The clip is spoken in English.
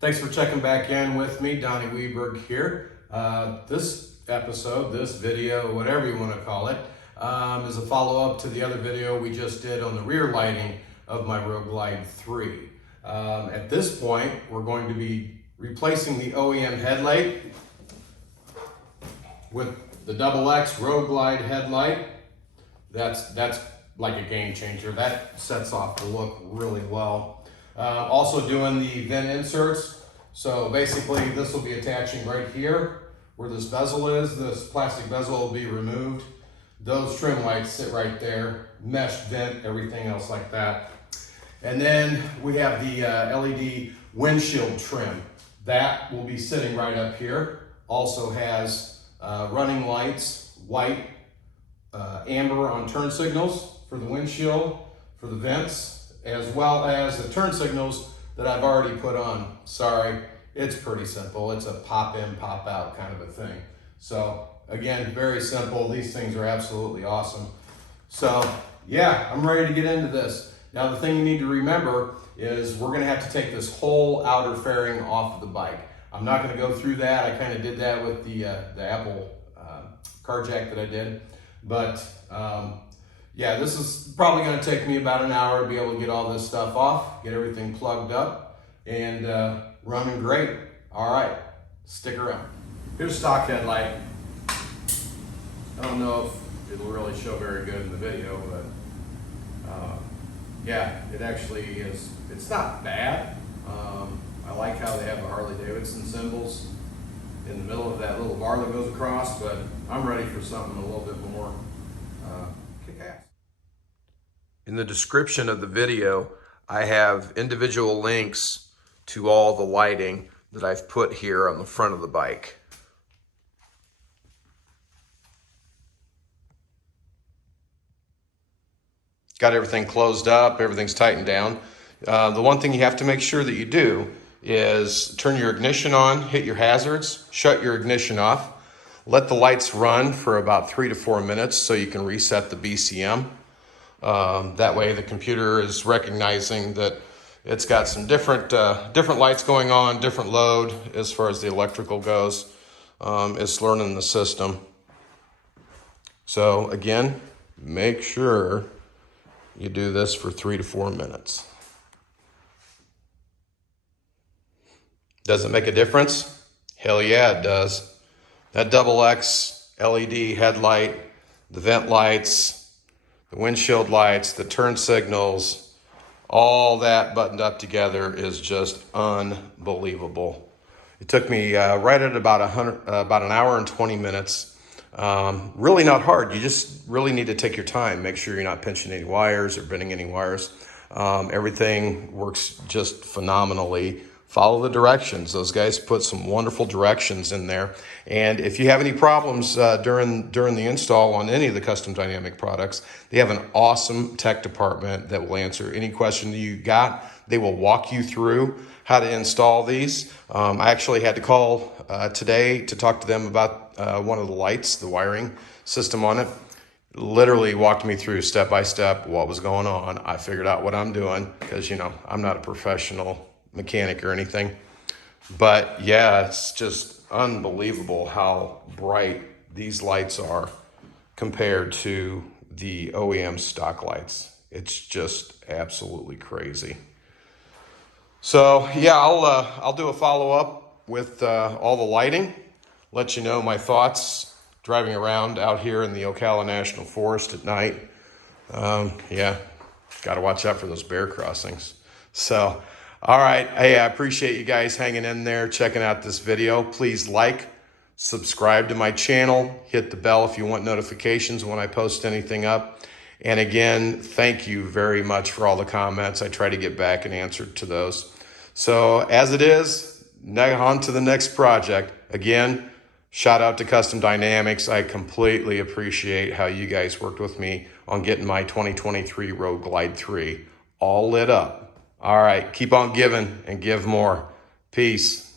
Thanks for checking back in with me, Donnie Weberg here. This episode, this video, whatever you want to call it, is a follow-up to the other video we just did on the rear lighting of my Road Glide 3. At this point, we're going to be replacing the OEM headlight with the XX Road Glide headlight. That's like a game changer. That sets off the look really well. Also doing the vent inserts. So basically this will be attaching right here where this bezel is. This plastic bezel will be removed. Those trim lights sit right there, mesh vent, everything else like that. And then we have the LED windshield trim. That will be sitting right up here. Also has running lights, white, amber on turn signals for the windshield, for the vents, as well as the turn signals that I've already put on. Sorry, it's pretty simple. It's a pop in, pop out kind of a thing. So again, very simple. These things are absolutely awesome. So yeah, I'm ready to get into this. Now the thing you need to remember is we're gonna have to take this whole outer fairing off of the bike. I'm not gonna go through that. I kind of did that with the Apple car jack that I did. But yeah, this is probably going to take me about an hour to be able to get all this stuff off, get everything plugged up, and running great. All right, stick around. Here's stock headlight. I don't know if it'll really show very good in the video, but yeah, it actually is. It's not bad. I like how they have the Harley-Davidson symbols in the middle of that little bar that goes across, but I'm ready for something a little bit more kick-ass. In the description of the video, I have individual links to all the lighting that I've put here on the front of the bike. Got everything closed up, everything's tightened down. The one thing you have to make sure that you do is turn your ignition on, hit your hazards, shut your ignition off, let the lights run for about 3 to 4 minutes so you can reset the BCM. That way the computer is recognizing that it's got some different lights going on, different load as far as the electrical goes. It's learning the system. So again, make sure you do this for 3 to 4 minutes. Does it make a difference? Hell yeah, it does. That XX LED headlight, the vent lights, the windshield lights, the turn signals, all that buttoned up together is just unbelievable. It took me right at about an hour and 20 minutes. Really not hard. You just really need to take your time. Make sure you're not pinching any wires or bending any wires. Everything works just phenomenally. Follow the directions. Those guys put some wonderful directions in there. And if you have any problems during the install on any of the Custom Dynamic products, they have an awesome tech department that will answer any question that you got. They will walk you through how to install these. I actually had to call today to talk to them about one of the lights, the wiring system on it. Literally walked me through step by step what was going on. I figured out what I'm doing because, you know, I'm not a professional mechanic or anything, but yeah, it's just unbelievable how bright these lights are compared to the OEM stock lights. It's just absolutely crazy. So yeah, I'll do a follow-up with all the lighting, let you know my thoughts driving around out here in the Ocala National Forest at night. Yeah, got to watch out for those bear crossings. So all right, hey, I appreciate you guys hanging in there, checking out this video. Please like, subscribe to my channel, hit the bell if you want notifications when I post anything up. And again, thank you very much for all the comments. I try to get back and answer to those. So as it is, on to the next project. Again, shout out to Custom Dynamics. I completely appreciate how you guys worked with me on getting my 2023 Road Glide 3 all lit up. All right, keep on giving and give more. Peace.